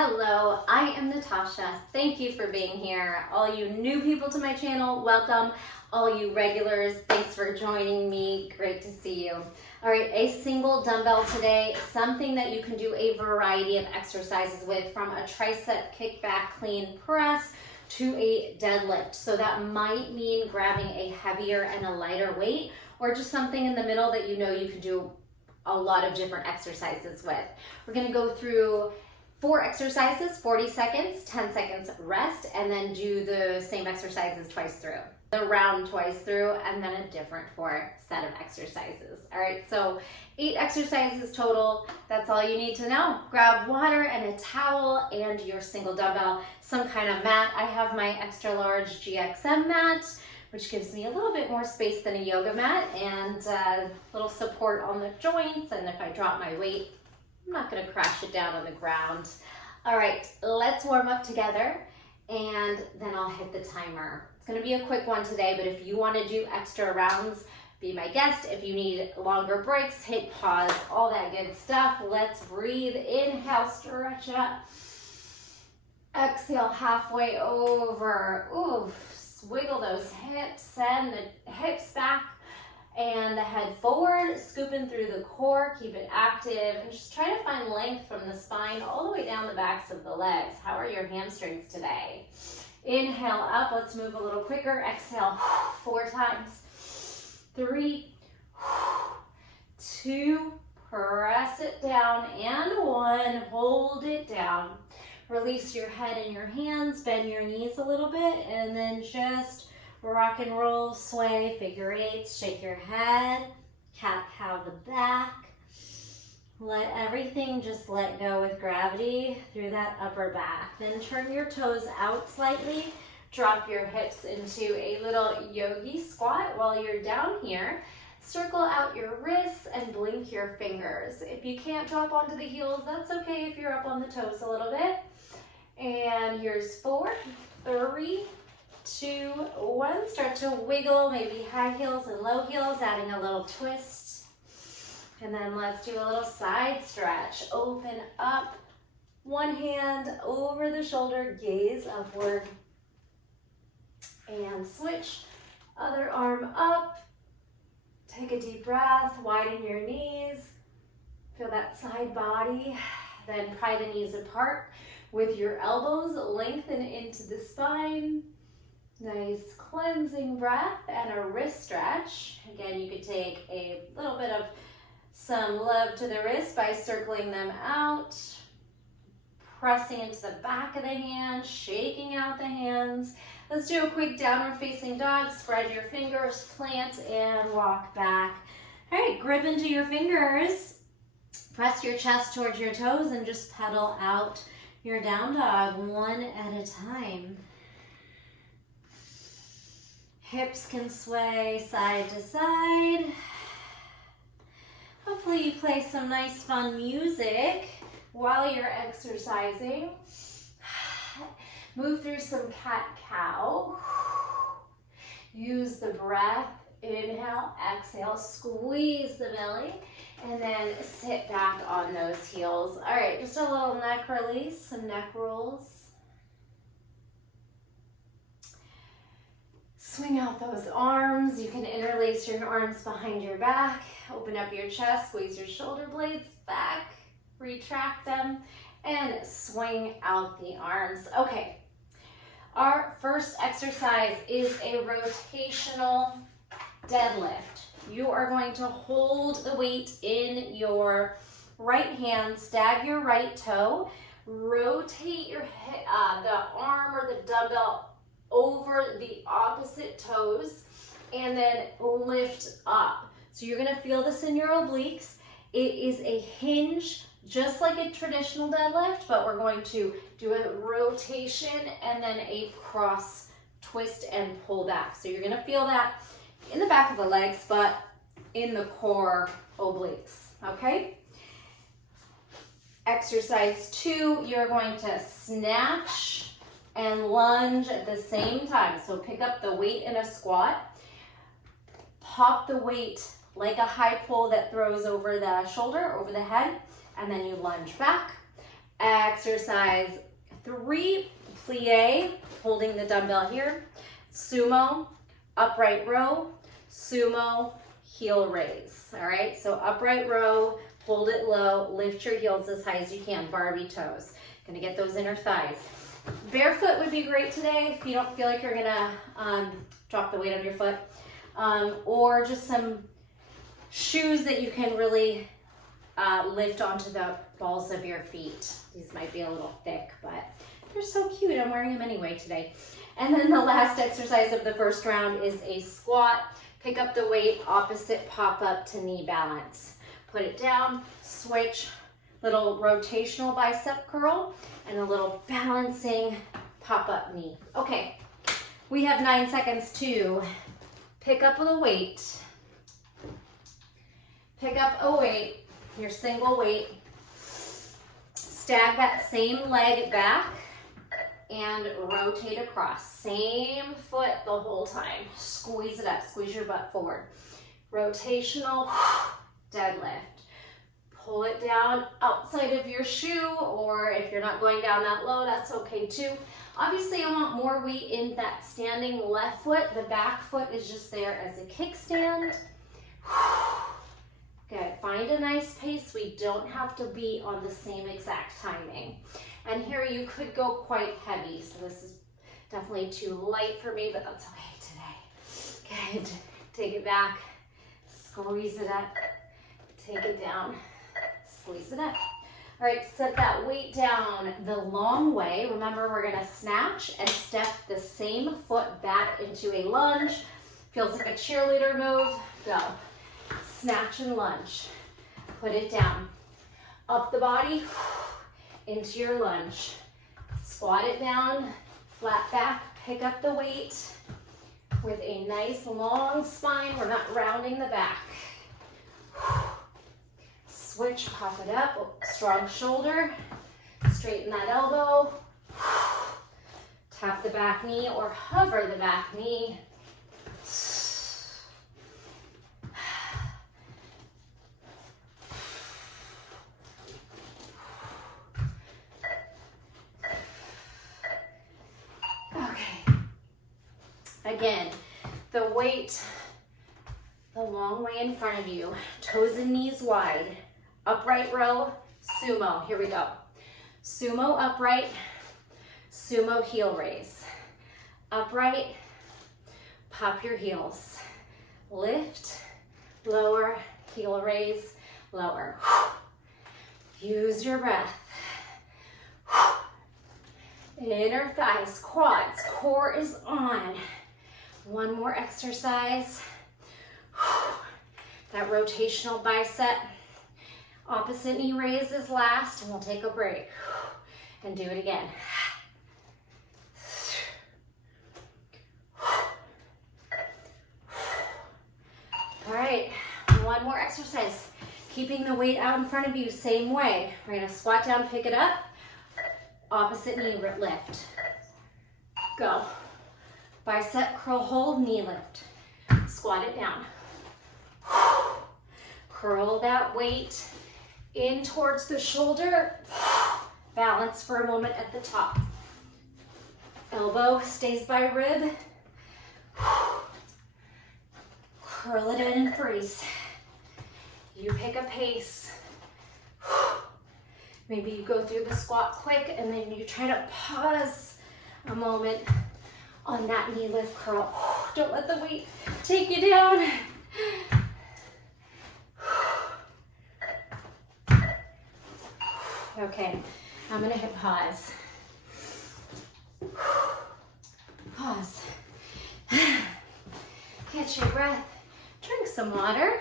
Hello, I am Natasha. Thank you for being here. All you new people to my channel, welcome. All you regulars, thanks for joining me. Great to see you. All right, a single dumbbell today, something that you can do a variety of exercises with, from a tricep kickback clean press to a deadlift. So that might mean grabbing a heavier and a lighter weight, or just something in the middle that you know you can do a lot of different exercises with. We're gonna go through 4 exercises, 40 seconds, 10 seconds rest, and then do the same exercises twice through. The round twice through, and then a different 4 set of exercises. All right, so 8 exercises total. That's all you need to know. Grab water and a towel and your single dumbbell, some kind of mat. I have my extra large GXM mat, which gives me a little bit more space than a yoga mat, and a little support on the joints, and if I drop my weight, I'm not gonna crash it down on the ground. All right, let's warm up together and then I'll hit the timer. It's gonna be a quick one today, but if you wanna do extra rounds, be my guest. If you need longer breaks, hit pause, all that good stuff. Let's breathe. Inhale, stretch up. Exhale, halfway over. Ooh, wiggle those hips, send the hips back and the head forward, scooping through the core, keep it active, and just try to find length from the spine all the way down the backs of the legs. How are your hamstrings today? Inhale up, let's move a little quicker. Exhale, 4 times. 3, 2, press it down, and 1, hold it down. Release your head and your hands, bend your knees a little bit, and then just rock and roll, sway, figure 8s, shake your head, cat-cow the back. Let everything just let go with gravity through that upper back. Then turn your toes out slightly, drop your hips into a little yogi squat while you're down here. Circle out your wrists and blink your fingers. If you can't drop onto the heels, that's okay if you're up on the toes a little bit. And here's 4, 3, 2, 1. Start to wiggle, maybe high heels and low heels, adding a little twist. And then let's do a little side stretch. Open up, one hand over the shoulder, gaze upward. And switch, other arm up. Take a deep breath, widen your knees. Feel that side body. Then pry the knees apart with your elbows, lengthen into the spine. Nice cleansing breath and a wrist stretch. Again, you could take a little bit of some love to the wrist by circling them out, pressing into the back of the hand, shaking out the hands. Let's do a quick downward facing dog. Spread your fingers, plant, and walk back. All right, grip into your fingers. Press your chest towards your toes and just pedal out your down dog one at a time. Hips can sway side to side. Hopefully you play some nice fun music while you're exercising. Move through some cat-cow. Use the breath. Inhale, exhale, squeeze the belly, and then sit back on those heels. All right, just a little neck release, some neck rolls. Swing out those arms. You can interlace your arms behind your back. Open up your chest, squeeze your shoulder blades back, retract them, and swing out the arms. Okay, our first exercise is a rotational deadlift. You are going to hold the weight in your right hand, stab your right toe, rotate your the arm or the dumbbell over the opposite toes, and then lift up. So you're gonna feel this in your obliques. It is a hinge, just like a traditional deadlift, but we're going to do a rotation and then a cross twist and pull back. So you're gonna feel that in the back of the legs, but in the core obliques, okay? Exercise 2, you're going to snatch and lunge at the same time. So pick up the weight in a squat, pop the weight like a high pull that throws over the shoulder, over the head, and then you lunge back, exercise 3, plie, holding the dumbbell here, sumo, upright row, sumo, heel raise. All right, so upright row, hold it low, lift your heels as high as you can, Barbie toes. Gonna get those inner thighs. Barefoot would be great today if you don't feel like you're gonna drop the weight on your foot, or just some shoes that you can really lift onto the balls of your feet. These might be a little thick, but they're so cute. I'm wearing them anyway today. And then the last exercise of the first round is a squat. Pick up the weight, opposite pop up to knee balance. Put it down, switch, little rotational bicep curl, and a little balancing pop up knee. Okay, we have 9 seconds to pick up the weight. Pick up a weight, your single weight. Stag that same leg back and rotate across. Same foot the whole time. Squeeze it up, squeeze your butt forward. Rotational deadlift. Pull it down outside of your shoe, or if you're not going down that low, that's okay too. Obviously, I want more weight in that standing left foot. The back foot is just there as a kickstand. Good, find a nice pace. We don't have to be on the same exact timing. And here you could go quite heavy. So this is definitely too light for me, but that's okay today. Good, take it back, squeeze it up, take it down, squeeze it up. All right, set that weight down the long way. Remember, we're gonna snatch and step the same foot back into a lunge. Feels like a cheerleader move. Go. Snatch and lunge. Put it down. Up the body, into your lunge. Squat it down, flat back, pick up the weight with a nice long spine. We're not rounding the back. Switch, pop it up, strong shoulder, straighten that elbow. Tap the back knee or hover the back knee. Again, the weight, the long way in front of you, toes and knees wide, upright row, sumo, here we go. Sumo upright, sumo heel raise. Upright, pop your heels. Lift, lower, heel raise, lower. Use your breath. Inner thighs, quads, core is on. One more exercise. That rotational bicep. Opposite knee raise is last, and we'll take a break. And do it again. All right, one more exercise. Keeping the weight out in front of you, same way. We're gonna squat down, pick it up. Opposite knee lift. Go. Bicep curl hold, knee lift. Squat it down. Curl that weight in towards the shoulder. Balance for a moment at the top. Elbow stays by rib. Curl it in and freeze. You pick a pace. Maybe you go through the squat quick and then you try to pause a moment on that knee lift curl. Don't let the weight take you down. Okay, I'm gonna hit pause. Pause. Catch your breath. Drink some water.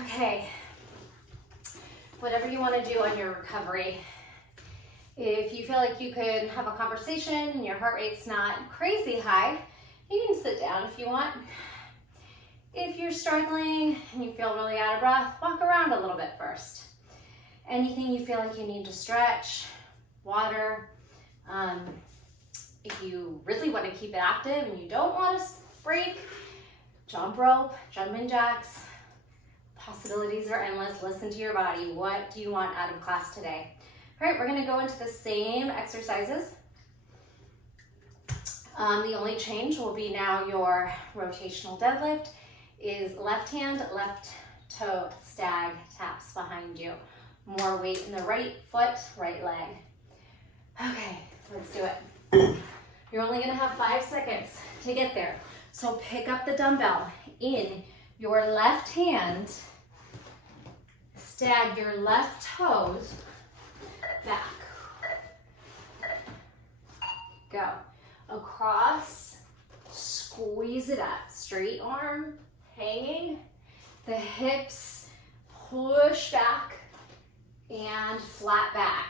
Okay, whatever you want to do on your recovery. If you feel like you could have a conversation and your heart rate's not crazy high, you can sit down if you want. If you're struggling and you feel really out of breath, walk around a little bit first. Anything you feel like you need to stretch, water. If you really want to keep it active and you don't want to break, jump rope, jumping jacks. Possibilities are endless. Listen to your body. What do you want out of class today? All right, we're gonna go into the same exercises. The only change will be now your rotational deadlift is left hand, left toe, stag, taps behind you. More weight in the right foot, right leg. Okay, let's do it. You're only gonna have 5 seconds to get there. So pick up the dumbbell in your left hand, stag your left toes back. Go. Across, squeeze it up. Straight arm, hanging. The hips push back and flat back.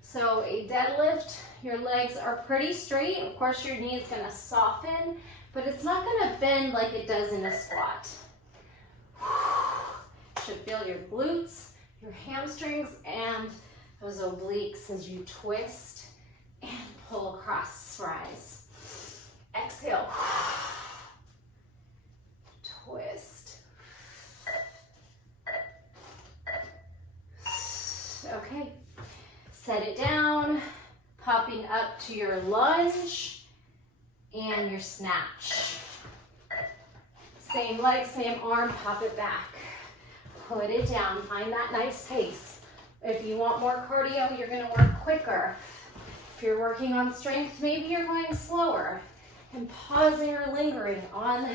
So a deadlift, your legs are pretty straight. Of course, your knee is gonna soften, but it's not gonna bend like it does in a squat. Should feel your glutes, your hamstrings, and those obliques as you twist and pull across, rise. Exhale. Twist. Okay. Set it down, popping up to your lunge and your snatch. Same leg, same arm, pop it back. Put it down, find that nice pace. If you want more cardio, you're gonna work quicker. If you're working on strength, maybe you're going slower and pausing or lingering on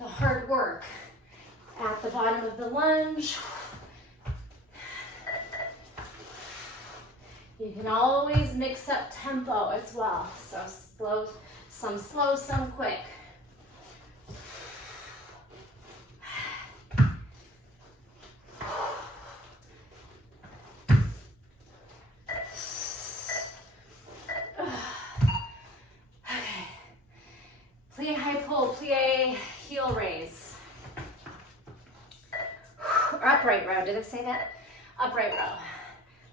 the hard work. At the bottom of the lunge, you can always mix up tempo as well. So slow, some quick. Plie high pull, plie heel raise. Or upright row, did I say that? Upright row.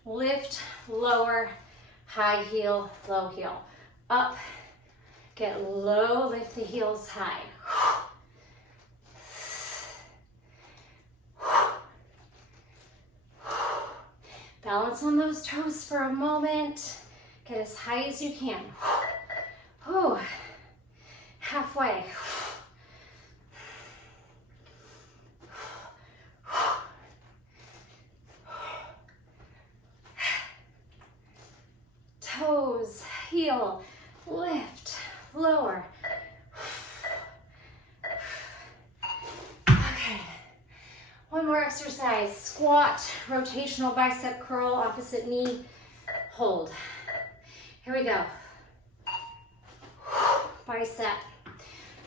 Lift, lower, high heel, low heel. Up, get low, lift the heels high. Balance on those toes for a moment. Get as high as you can. Whew. Halfway. Toes, heel, lift, lower. Okay. One more exercise. Squat, rotational bicep curl, opposite knee, hold. Here we go. Bicep,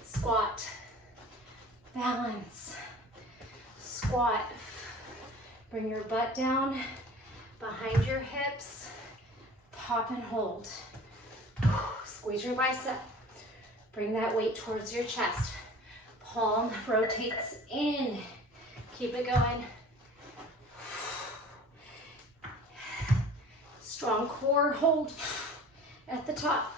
squat, balance, squat. Bring your butt down behind your hips, pop and hold. Squeeze your bicep. Bring that weight towards your chest. Palm rotates in. Keep it going. Strong core, hold at the top.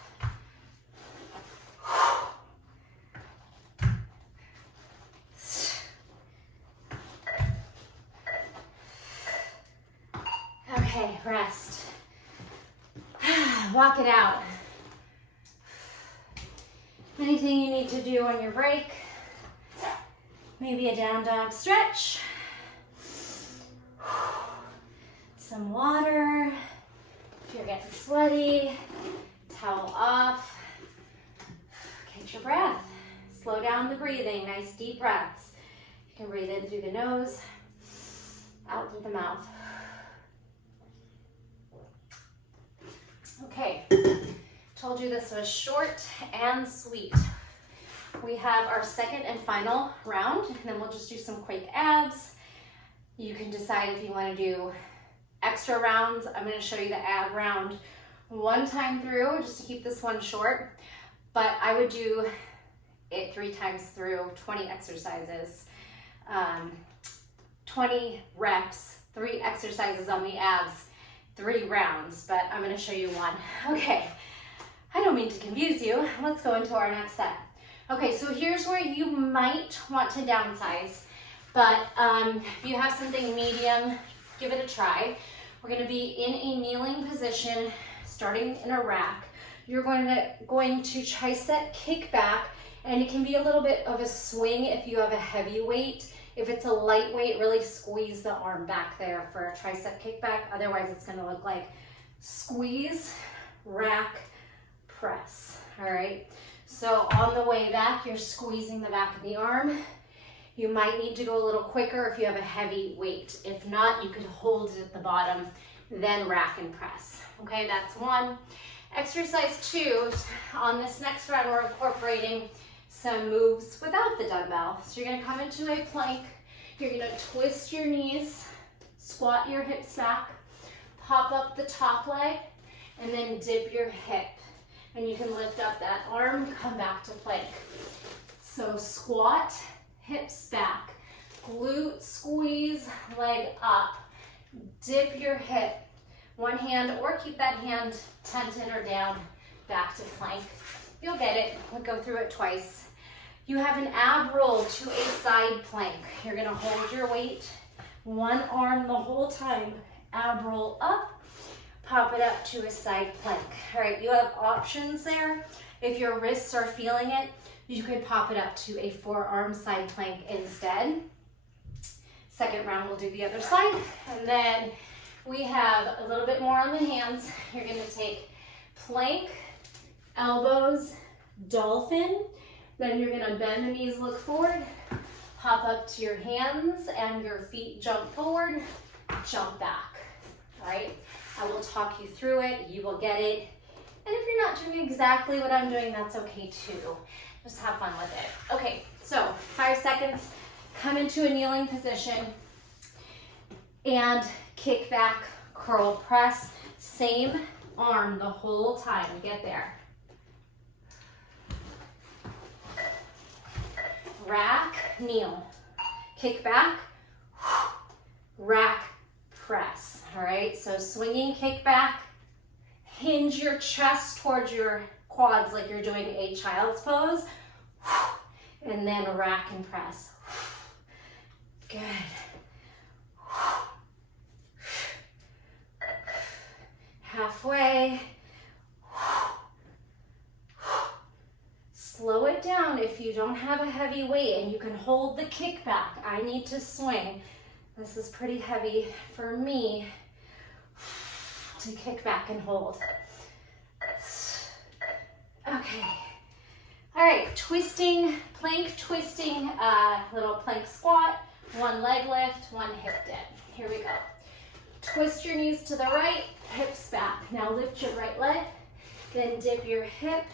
Okay, rest. Walk it out. Anything you need to do on your break. Maybe a down dog stretch. Some water. If you're getting sweaty, towel off. Catch your breath. Slow down the breathing. Nice deep breaths. You can breathe in through the nose, out through the mouth. Okay, told you this was short and sweet. We have our second and final round, and then we'll just do some quick abs. You can decide if you want to do extra rounds. I'm going to show you the ab round one time through, just to keep this one short, but I would do it 3 times through, 20 exercises, 20 reps, 3 exercises on the abs, 3 rounds, but I'm going to show you one. Okay, I don't mean to confuse you. Let's go into our next set. Okay, so here's where you might want to downsize, but if you have something medium, give it a try. We're gonna be in a kneeling position, starting in a rack. You're going to tricep kick back, and it can be a little bit of a swing if you have a heavy weight. If it's a lightweight, really squeeze the arm back there for a tricep kickback. Otherwise, it's gonna look like squeeze, rack, press, all right? So on the way back, you're squeezing the back of the arm. You might need to go a little quicker if you have a heavy weight. If not, you could hold it at the bottom, then rack and press. Okay, that's one. Exercise 2, on this next round, we're incorporating some moves without the dumbbell. So you're gonna come into a plank. You're gonna twist your knees, squat your hips back, pop up the top leg, and then dip your hip. And you can lift up that arm, come back to plank. So squat, hips back, glute squeeze, leg up, dip your hip, one hand, or keep that hand tented or down, back to plank. You'll get it, we'll go through it twice. You have an ab roll to a side plank. You're gonna hold your weight, one arm the whole time, ab roll up, pop it up to a side plank. All right, you have options there. If your wrists are feeling it, you could pop it up to a forearm side plank instead. Second round, we'll do the other side. And then we have a little bit more on the hands. You're gonna take plank, elbows, dolphin. Then you're gonna bend the knees, look forward, hop up to your hands and your feet jump forward, jump back, all right? I will talk you through it, you will get it. And if you're not doing exactly what I'm doing, that's okay too. Just have fun with it. Okay, so 5 seconds, come into a kneeling position and kick back, curl press, same arm the whole time, get there. Rack, kneel, kick back, rack, press, all right? So swinging kick back, hinge your chest towards your quads like you're doing a child's pose, and then rack and press. Good. Halfway. Slow it down if you don't have a heavy weight and you can hold the kick back. I need to swing. This is pretty heavy for me to kick back and hold. Okay. All right, twisting, plank twisting, little plank squat, one leg lift, one hip dip. Here we go. Twist your knees to the right, hips back. Now lift your right leg, then dip your hip,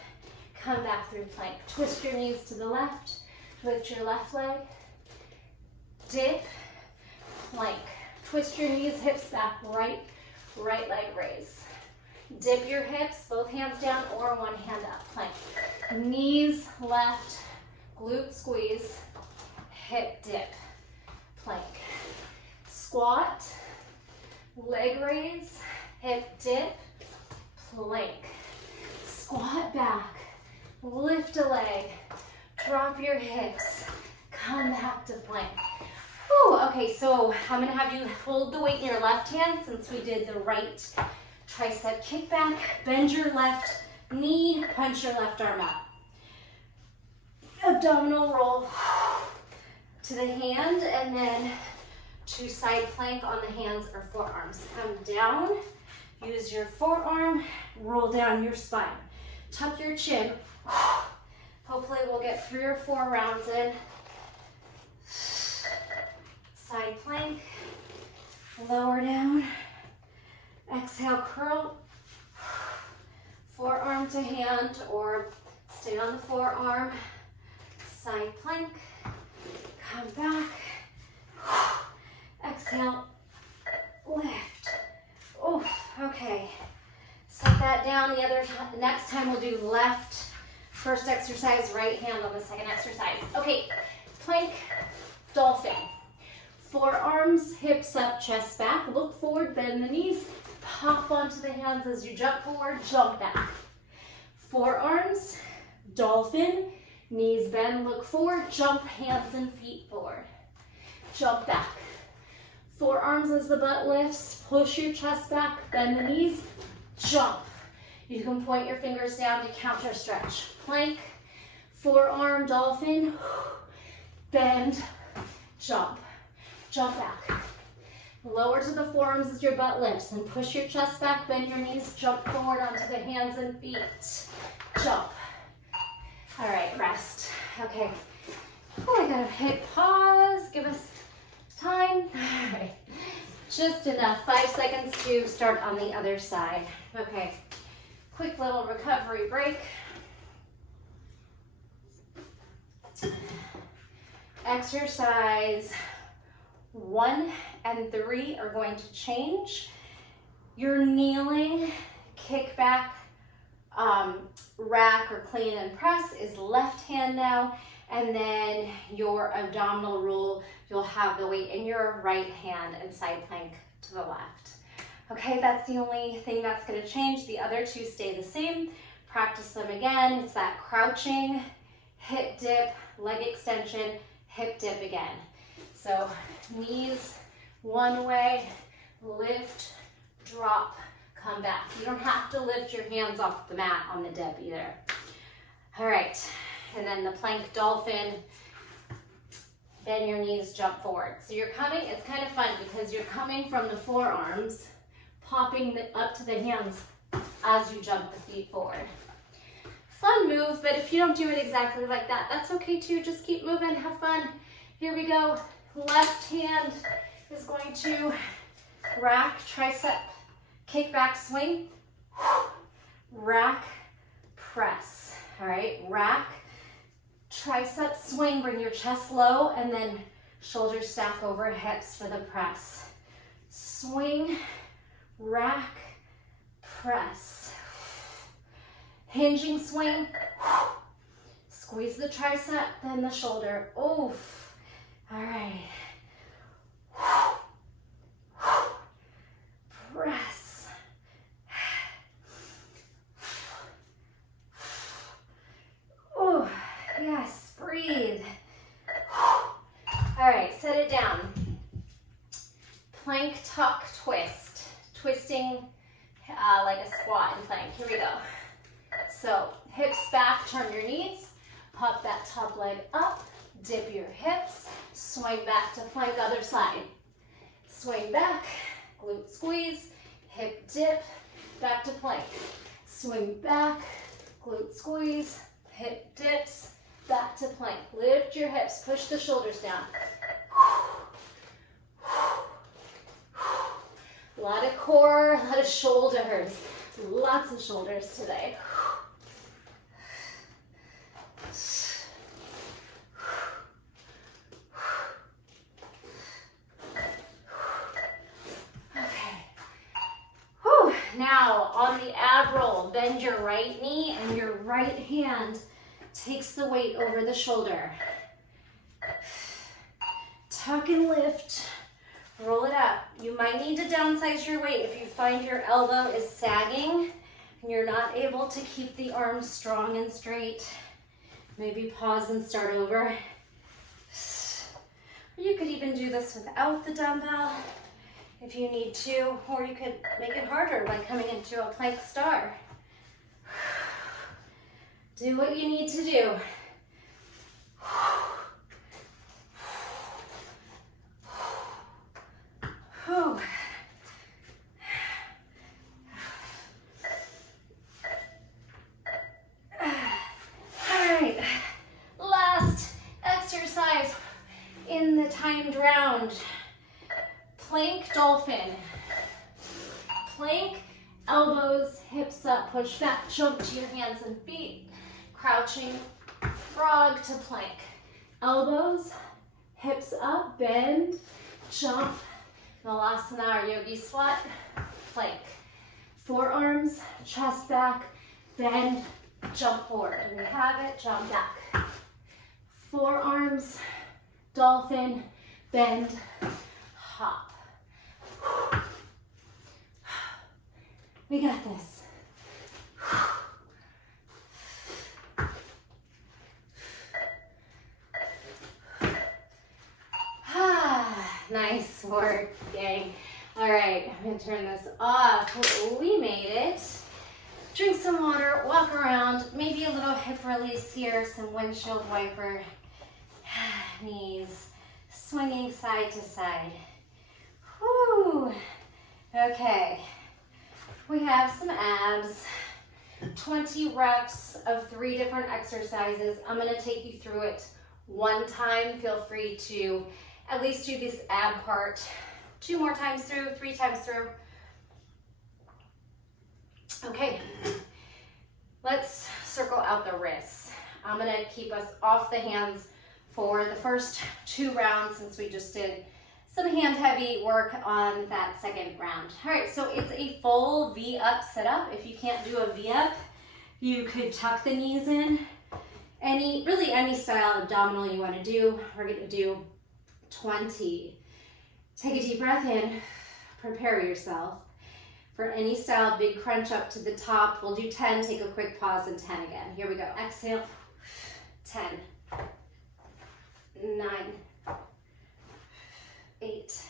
come back through plank. Twist your knees to the left, lift your left leg, dip, plank. Twist your knees, hips back, right leg raise. Dip your hips, both hands down or one hand up, plank. Knees left, glute squeeze, hip dip, plank. Squat, leg raise, hip dip, plank. Squat back, lift a leg, drop your hips, come back to plank. Ooh, okay, so I'm gonna have you hold the weight in your left hand since we did the right tricep kick back. Bend your left knee, punch your left arm up. Abdominal roll to the hand and then to side plank on the hands or forearms. Come down, use your forearm, roll down your spine. Tuck your chin. Hopefully we'll get 3 or 4 rounds in. Side plank, lower down, exhale, curl, forearm to hand or stay on the forearm, side plank, come back, exhale, lift. Oh, okay. Set that down. Next time we'll do left first exercise, right hand on the second exercise. Okay, plank, dolphin. Forearms, hips up, chest back. Look forward, bend the knees. Pop onto the hands as you jump forward, jump back. Forearms, dolphin, Knees bend, look forward, jump hands and feet forward. Jump back. Forearms as the butt lifts, push your chest back, bend the knees, jump. You can point your fingers down to counter stretch. Plank, forearm dolphin, bend, jump. Jump back. Lower to the forearms as your butt lifts and push your chest back, bend your knees, jump forward onto the hands and feet. Jump. All right, rest. Okay. Oh, I gotta hit pause. Give us time. All right. Just enough. 5 seconds to start on the other side. Okay. Quick little recovery break. Exercise 1 and 3 are going to change. Your kneeling, kick back, rack or clean and press is left hand now, and then your abdominal roll, you'll have the weight in your right hand and side plank to the left. Okay, that's the only thing that's going to change. The other 2 stay the same. Practice them again. It's that crouching, hip dip, leg extension, hip dip again. So knees one way, lift, drop, come back. You don't have to lift your hands off the mat on the dip either. All right, and then the plank dolphin, bend your knees, jump forward. So you're coming, it's kind of fun because you're coming from the forearms, popping up to the hands as you jump the feet forward. Fun move, but if you don't do it exactly like that, that's okay too. Just keep moving, have fun. Here we go. Left hand is going to rack, tricep, kick back, swing, rack, press. All right, rack, tricep, swing, bring your chest low, and then shoulders stack over hips for the press. Swing, rack, press. Hinging swing, squeeze the tricep, then the shoulder. Oof. All right. Press. Oh, yes, breathe. All right, set it down. Plank, tuck, twist. Twisting like a squat in plank. Here we go. So hips back, turn your knees, pop that top leg up, dip your hips, swing back to plank, other side. Swing back, glute squeeze, hip dip, back to plank. Swing back, glute squeeze, hip dips, back to plank. Lift your hips, push the shoulders down. A lot of core, a lot of shoulders. Lots of shoulders today. Now on the ab roll, bend your right knee and your right hand takes the weight over the shoulder. Tuck and lift, roll it up. You might need to downsize your weight if you find your elbow is sagging and you're not able to keep the arms strong and straight. Maybe pause and start over. You could even do this without the dumbbell if you need to, or you could make it harder by coming into a plank star. Do what you need to do. All right, last exercise in the timed round. Plank dolphin. Plank, elbows, hips up, push back, jump to your hands and feet. Crouching frog to plank. Elbows, hips up, bend, jump. Malasana or yogi squat, plank. Forearms, chest back, bend, jump forward. And we have it, jump back. Forearms, dolphin, bend, hop. We got this. Nice work, gang. All right, I'm gonna turn this off. We made it. Drink some water, walk around, maybe a little hip release here, some windshield wiper, knees swinging side to side. Whew. Okay, we have some abs, 20 reps of 3 different exercises. I'm gonna take you through it one time. Feel free to at least do this ab part 2 more times through, 3 times through. Okay, let's circle out the wrists. I'm gonna keep us off the hands for the first 2 rounds since we just did some hand heavy work on that second round. All right, so it's a full V-up sit-up. If you can't do a V-up, you could tuck the knees in. Really any style abdominal you wanna do. We're gonna do 20. Take a deep breath in, prepare yourself. For any style, big crunch up to the top. We'll do 10, take a quick pause, and 10 again. Here we go. Exhale, 10, 9, 8,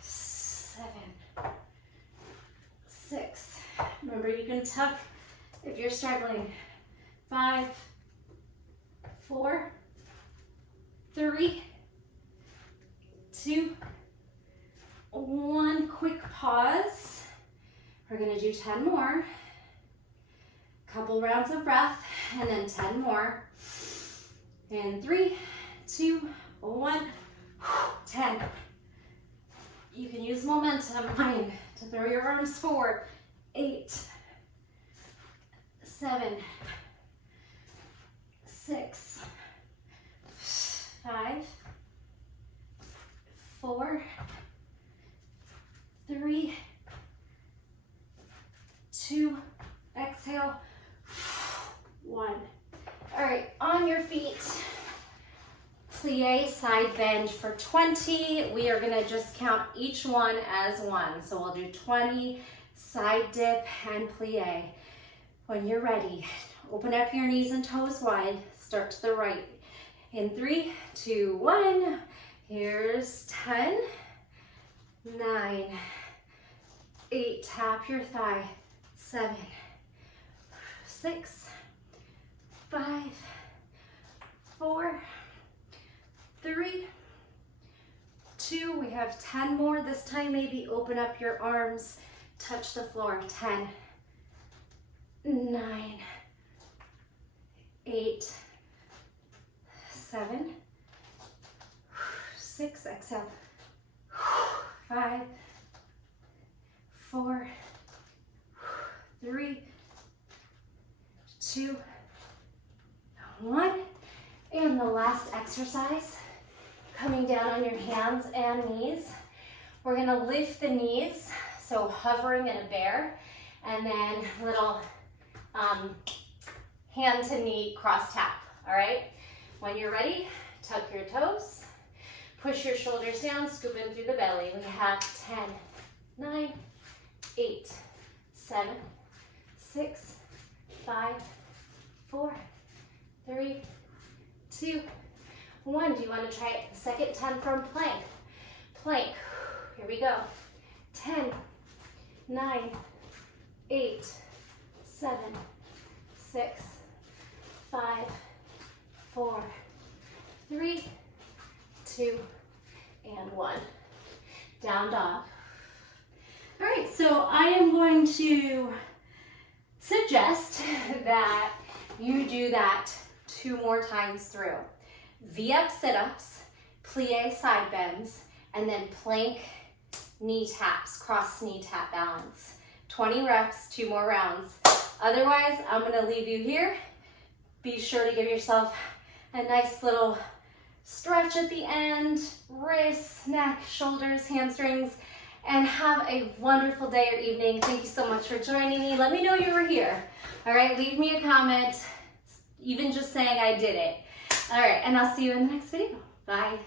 7, 6. Remember, you can tuck if you're struggling. 5, 4, 3, 2, 1. Quick pause. We're gonna do 10 more. Couple rounds of breath, and then 10 more. And 3, 2, 1, 10. You can use momentum, mind, to throw your arms forward. 8, 7, 6, 5, 4, 3, 2, exhale, 1. All right, on your feet, plie, side bend for 20. We are gonna just count each one as 1. So we'll do 20, side dip, and plie. When you're ready, open up your knees and toes wide, start to the right. In 3, 2, 1, here's 10, 9, 8, tap your thigh, 7, 6, 5, 4, 3, 2. We have 10 more. This time, maybe open up your arms, touch the floor. 10, 9, 8, 7, 6, exhale, 5, 4, 3, 2, 1. And the last exercise, coming down on your hands and knees. We're gonna lift the knees, so hovering in a bear, and then little hand to knee cross tap, all right? When you're ready, tuck your toes, push your shoulders down, scoop in through the belly. We have 10, 9, 8, 7, 6, 5, 4, 3, 2, 1. Do you want to try it? The second 10 from plank. Plank. Here we go. 10, 9, 8, 7, 6, 5, 4, 3, 2, and 1. Down dog. All right, so I am going to suggest that you do that 2 more times through. V-up sit-ups, plie side bends, and then plank knee taps, cross knee tap balance. 20 reps, 2 more rounds. Otherwise, I'm gonna leave you here. Be sure to give yourself a nice little stretch at the end, wrists, neck, shoulders, hamstrings, and have a wonderful day or evening. Thank you so much for joining me. Let me know you were here. All right, leave me a comment, even just saying I did it. All right, and I'll see you in the next video. Bye.